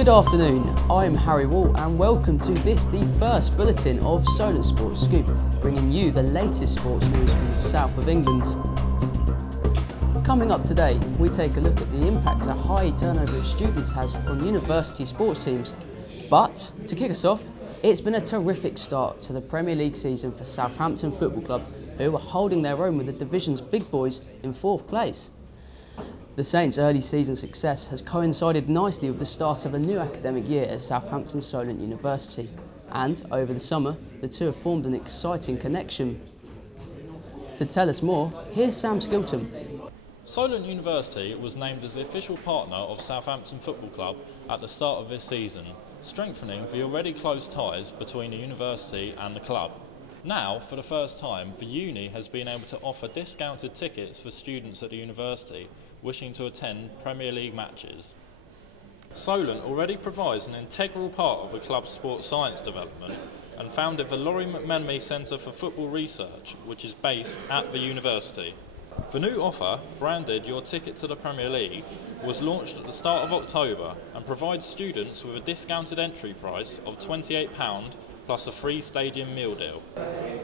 Good afternoon, I'm Harry Wall and welcome to this, the first bulletin of Solent Sports Scoop, bringing you the latest sports news from the south of England. Coming up today, we take a look at the impact a high turnover of students has on university sports teams. But, to kick us off, it's been a terrific start to the Premier League season for Southampton Football Club, who are holding their own with the division's big boys in 4th place. The Saints' early season success has coincided nicely with the start of a new academic year at Southampton Solent University, and over the summer the two have formed an exciting connection. To tell us more, here's Sam Skilton. Solent University was named as the official partner of Southampton Football Club at the start of this season, strengthening the already close ties between the university and the club. Now, for the first time, the uni has been able to offer discounted tickets for students at the university wishing to attend Premier League matches. Solent already provides an integral part of the club's sports science development and founded the Laurie McMenemy Centre for Football Research, which is based at the university. The new offer, branded Your Ticket to the Premier League, was launched at the start of October and provides students with a discounted entry price of £28 plus a free stadium meal deal.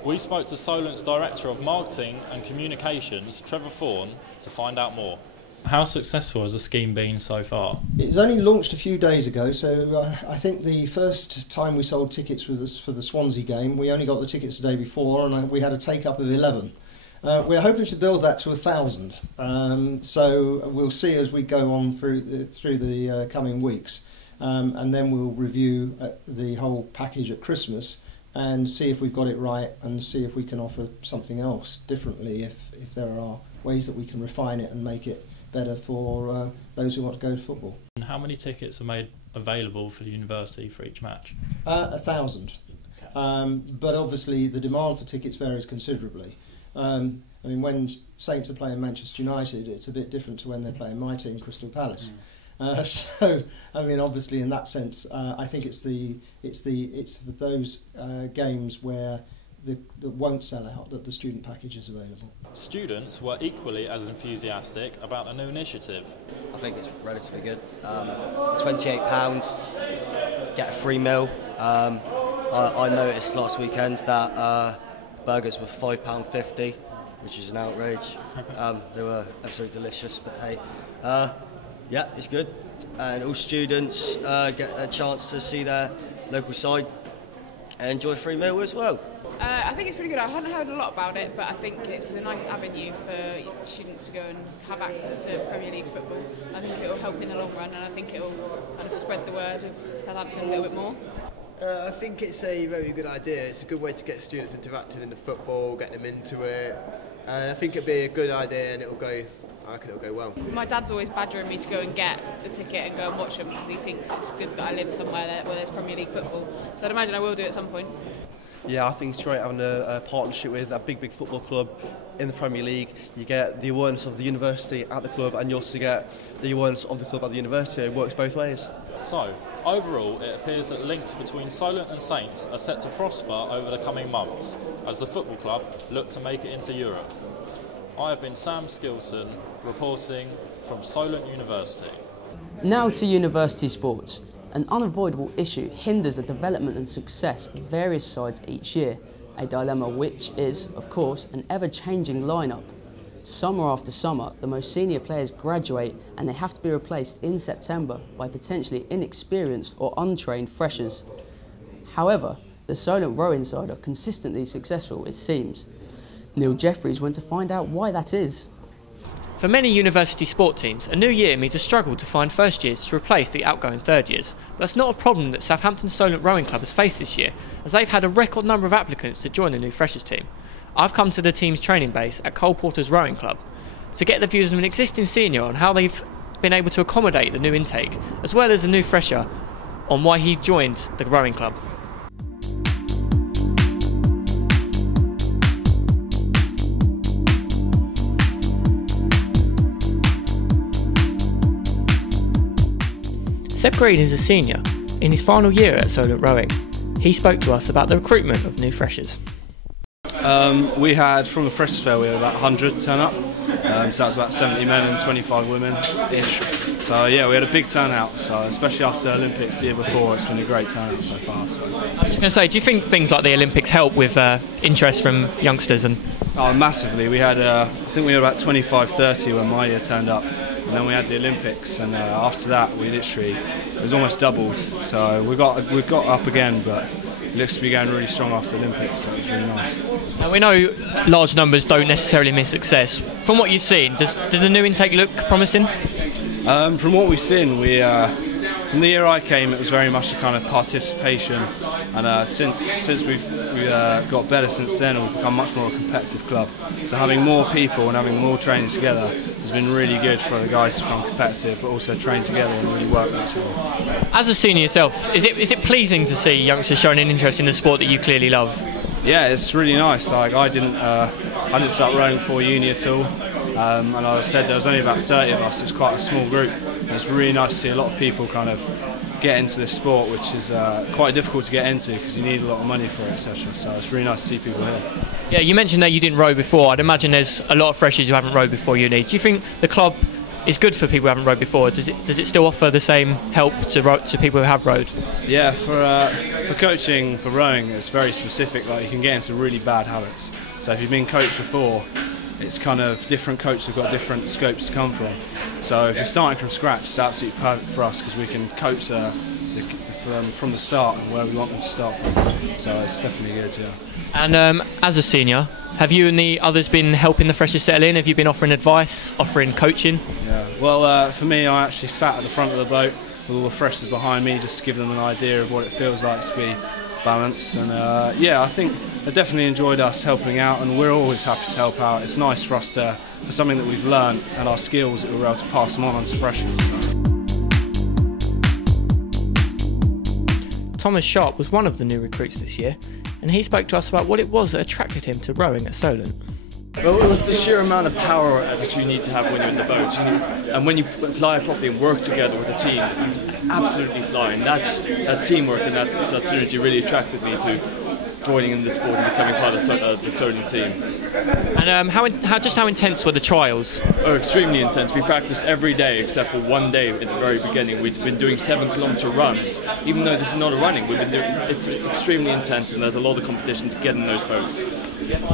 We spoke to Solent's Director of Marketing and Communications, Trevor Thorne, to find out more. How successful has the scheme been so far? It was only launched a few days ago, so I think the first time we sold tickets for the Swansea game, we only got the tickets the day before, and we had a take-up of 11. We're hoping to build that to 1,000, so we'll see as we go on through the coming weeks, and then we'll review the whole package at Christmas and see if we've got it right and see if we can offer something else differently, if there are ways that we can refine it and make it better for those who want to go to football. And how many tickets are made available for the university for each match? 1,000. But obviously the demand for tickets varies considerably. I mean, when Saints are playing Manchester United, it's a bit different to when they're playing my team, Crystal Palace. So, I mean, obviously in that sense, I think it's for those games where that won't sell out that the student package is available. Students were equally as enthusiastic about the new initiative. I think it's relatively good. £28, get a free meal. I noticed last weekend that burgers were £5.50, which is an outrage. They were absolutely delicious, but hey, yeah, it's good. And all students get a chance to see their local side and enjoy a free meal as well. I think it's pretty good. I hadn't heard a lot about it, but I think it's a nice avenue for students to go and have access to Premier League football. I think it will help in the long run, and I think it will kind of spread the word of Southampton a little bit more. I think it's a very good idea. It's a good way to get students interacting in the football, get them into it. I think it'll be a good idea, and I reckon it'll go well. My dad's always badgering me to go and get the ticket and go and watch them because he thinks it's good that I live somewhere where there's Premier League football. So I'd imagine I will do it at some point. Yeah, I think it's great having a partnership with a big football club in the Premier League. You get the awareness of the university at the club, and you also get the awareness of the club at the university. It works both ways. So, overall, it appears that links between Solent and Saints are set to prosper over the coming months as the football club look to make it into Europe. I have been Sam Skilton, reporting from Solent University. Now to university sports. An unavoidable issue hinders the development and success of various sides each year, a dilemma which is, of course, an ever-changing lineup. Summer after summer, the most senior players graduate and they have to be replaced in September by potentially inexperienced or untrained freshers. However, the Solent rowing side are consistently successful, it seems. Neil Jeffries went to find out why that is. For many university sport teams, a new year means a struggle to find first years to replace the outgoing third years. But that's not a problem that Southampton Solent Rowing Club has faced this year, as they've had a record number of applicants to join the new freshers team. I've come to the team's training base at Cole Porter's Rowing Club to get the views of an existing senior on how they've been able to accommodate the new intake, as well as a new fresher on why he joined the rowing club. Seb Green is a senior in his final year at Solent Rowing. He spoke to us about the recruitment of new freshers. We had, from the freshers fair, we had about 100 turn up. So that was about 70 men and 25 women-ish. So yeah, we had a big turnout. So especially after the Olympics the year before, it's been a great turnout so far. So. I was going to say, do you think things like the Olympics help with interest from youngsters? Oh, massively. We had, I think we had about 25, 30 when my year turned up. And then we had the Olympics, and after that, it was almost doubled. So we've got up again, but it looks to be going really strong after the Olympics, so it's really nice. Now we know large numbers don't necessarily mean success. From what you've seen, did the new intake look promising? From what we've seen, from the year I came, it was very much a kind of participation, and since we've got better since then, we've become much more a competitive club. So having more people and having more training together has been really good for the guys to become competitive, but also train together and really work with each other. As a senior yourself, is it pleasing to see youngsters showing an interest in the sport that you clearly love? Yeah, it's really nice. Like I didn't start rowing before uni at all, and as I said, there was only about 30 of us. It's quite a small group. And it's really nice to see a lot of people kind of get into this sport, which is quite difficult to get into because you need a lot of money for it, etc. So it's really nice to see people here. Yeah, you mentioned that you didn't row before. I'd imagine there's a lot of freshers who haven't rowed before uni. Do you think the club is good for people who haven't rowed before? Does it still offer the same help to people who have rowed? Yeah, for coaching, for rowing, it's very specific. Like you can get into really bad habits. So if you've been coached before, it's kind of different coaches have got different scopes to come from. So if you're starting from scratch, it's absolutely perfect for us because we can coach from the start and where we want them to start from. So it's definitely good, yeah. And as a senior, have you and the others been helping the freshers settle in? Have you been offering advice, offering coaching? Yeah. Well, for me, I actually sat at the front of the boat with all the freshers behind me just to give them an idea of what it feels like to be balanced. And yeah, I think they definitely enjoyed us helping out, and we're always happy to help out. It's nice for us for something that we've learned and our skills that we're able to pass them on to freshers. Thomas Sharp was one of the new recruits this year, and he spoke to us about what it was that attracted him to rowing at Solent. Well, it was the sheer amount of power that you need to have when you're in the boat. And when you apply properly and work together with a team, you absolutely fly. And that teamwork and that synergy really attracted me to joining in the sport and becoming part of the Solent team. And how intense were the trials? Oh, extremely intense. We practiced every day except for one day at the very beginning. We'd been doing 7-kilometre runs. Even though this is not a running, it's extremely intense, and there's a lot of competition to get in those boats.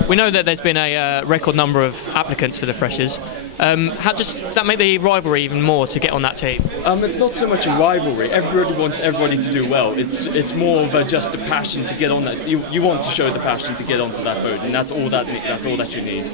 We know that there's been a record number of applicants for the freshers. How does that make the rivalry even more to get on that team? It's not so much a rivalry. Everybody wants everybody to do well. It's more of just a passion to get on that. You want to show the passion to get onto that boat, and that's all that you need.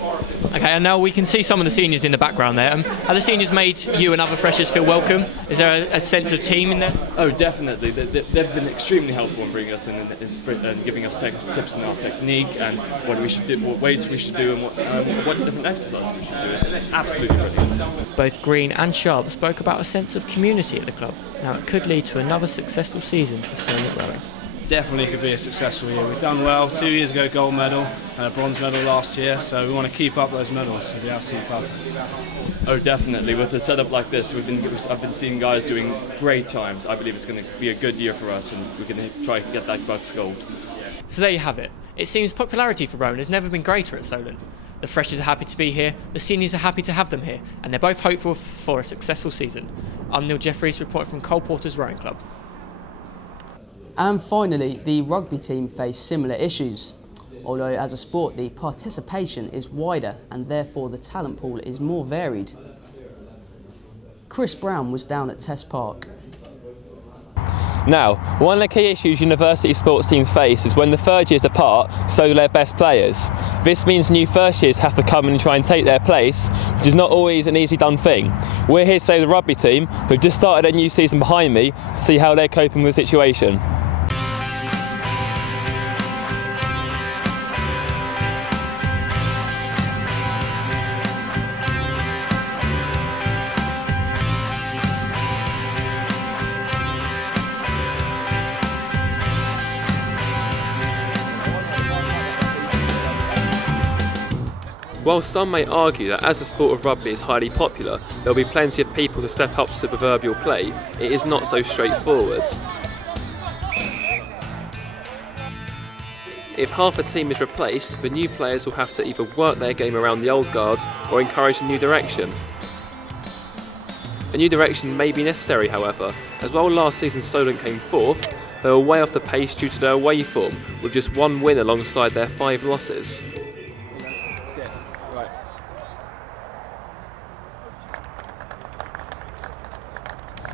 Okay, and now we can see some of the seniors in the background there. Have the seniors made you and other freshers feel welcome? Is there a sense of team in there? Oh, definitely. They've been extremely helpful in bringing us in and giving us tips on our technique and what we should do, what weights we should do, and what different exercises we should do. It's absolutely brilliant. Both Green and Sharp spoke about a sense of community at the club. Now it could lead to another successful season for Solent rowing. Definitely could be a successful year. We've done well. 2 years ago, gold medal and a bronze medal last year, so we want to keep up those medals. It'll be absolutely perfect. Oh, definitely. With a setup like this, I've been seeing guys doing great times. I believe it's going to be a good year for us, and we're going to try to get that Bucks gold. So there you have it. It seems popularity for rowing has never been greater at Solent. The freshers are happy to be here, the seniors are happy to have them here, and they're both hopeful for a successful season. I'm Neil Jeffries, reporting from Cole Porter's Rowing Club. And finally, the rugby team face similar issues. Although as a sport, the participation is wider and therefore the talent pool is more varied. Chris Brown was down at Test Park. Now, one of the key issues university sports teams face is when the third years depart, so do their best players. This means new first years have to come in and try and take their place, which is not always an easily done thing. We're here today with the rugby team, who've just started their new season behind me, to see how they're coping with the situation. While some may argue that as the sport of rugby is highly popular, there will be plenty of people to step up to the proverbial plate, it is not so straightforward. If half a team is replaced, the new players will have to either work their game around the old guards or encourage a new direction. A new direction may be necessary, however, as while last season Solent came 4th, they were way off the pace due to their away form, with just 1 win alongside their 5 losses.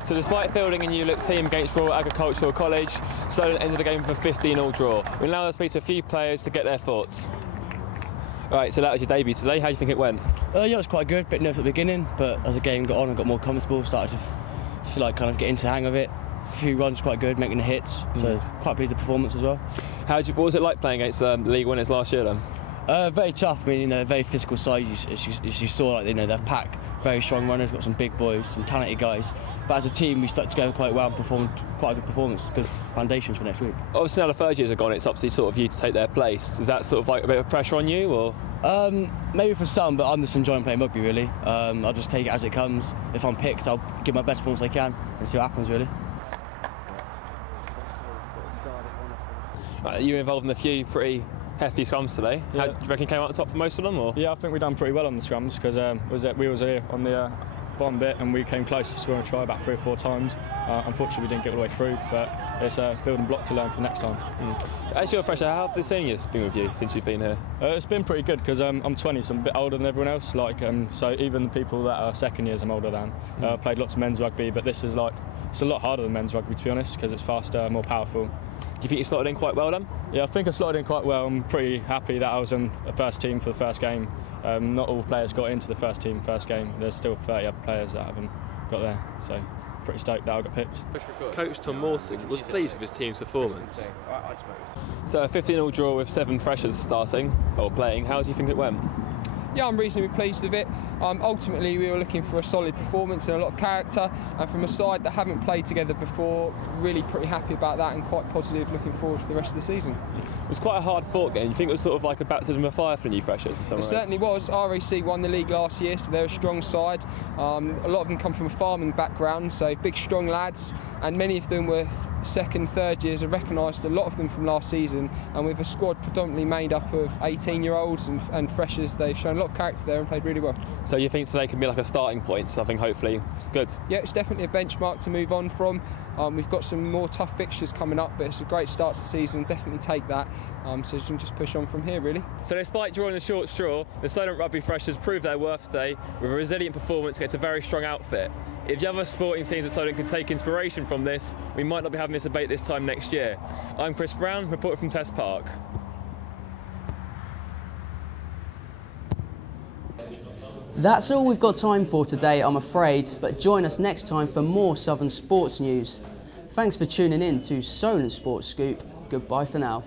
So despite fielding a new look team against Royal Agricultural College, Solent ended the game with a 15-all draw. We'll now speak to a few players to get their thoughts. Right, so that was your debut today. How do you think it went? Yeah, it was quite good. Bit nervous at the beginning, but as the game got on, I got more comfortable. Started to feel like kind of get into the hang of it. A few runs quite good, making the hits. So quite pleased with the performance as well. What was it like playing against the league winners last year then? Very tough. I mean, very physical side. You saw, like, their pack, very strong runners. Got some big boys, some talented guys. But as a team, we stuck together quite well and performed quite a good performance. Good foundations for next week. Obviously, now the third years are gone, it's up to sort of you to take their place. Is that sort of like a bit of pressure on you, or? Maybe for some, but I'm just enjoying playing rugby really. I'll just take it as it comes. If I'm picked, I'll give my best performance I can and see what happens really. You were involved in a few pretty hefty scrums today. Yeah. How, do you reckon you came out on top for most of them? Or? Yeah, I think we've done pretty well on the scrums because we was here on the bottom bit and we came close to scoring a try about 3 or 4 times. Unfortunately, we didn't get all the way through, but it's a building block to learn for next time. As you're a fresher, how have the seniors been with you since you've been here? It's been pretty good because I'm 20, so I'm a bit older than everyone else. So even the people that are second years, I'm older than. I've played lots of men's rugby, but this is it's a lot harder than men's rugby, to be honest, because it's faster, more powerful. Do you think you slotted in quite well then? Yeah, I think I slotted in quite well. I'm pretty happy that I was in the first team for the first game. Not all players got into the first team first game. There's still 30 other players that haven't got there, so pretty stoked that I got picked. Coach Tom Morton was pleased with his team's performance. So a 15-all draw with 7 freshers starting or playing. How do you think it went? Yeah, I'm reasonably pleased with it. Ultimately, we were looking for a solid performance and a lot of character, and from a side that haven't played together before, really pretty happy about that and quite positive looking forward for the rest of the season. It was quite a hard-fought game. You think it was sort of like a baptism of fire for the new freshers? It certainly was. RAC won the league last year, so they're a strong side. A lot of them come from a farming background, so big, strong lads, and many of them were second, third years. I recognised a lot of them from last season, and with a squad predominantly made up of 18-year-olds and freshers, they've shown a lot of character there and played really well. So you think today can be like a starting point, something hopefully good? Yeah, it's definitely a benchmark to move on from. We've got some more tough fixtures coming up, but it's a great start to the season, definitely take that. So you can just push on from here really. So despite drawing the short straw, the Solent Rugby freshers proved their worth today with a resilient performance against a very strong outfit. If the other sporting teams at Solent can take inspiration from this, we might not be having this debate this time next year. I'm Chris Brown, reporter from Test Park. That's all we've got time for today, I'm afraid, but join us next time for more Southern sports news. Thanks for tuning in to Solent Sports Scoop. Goodbye for now.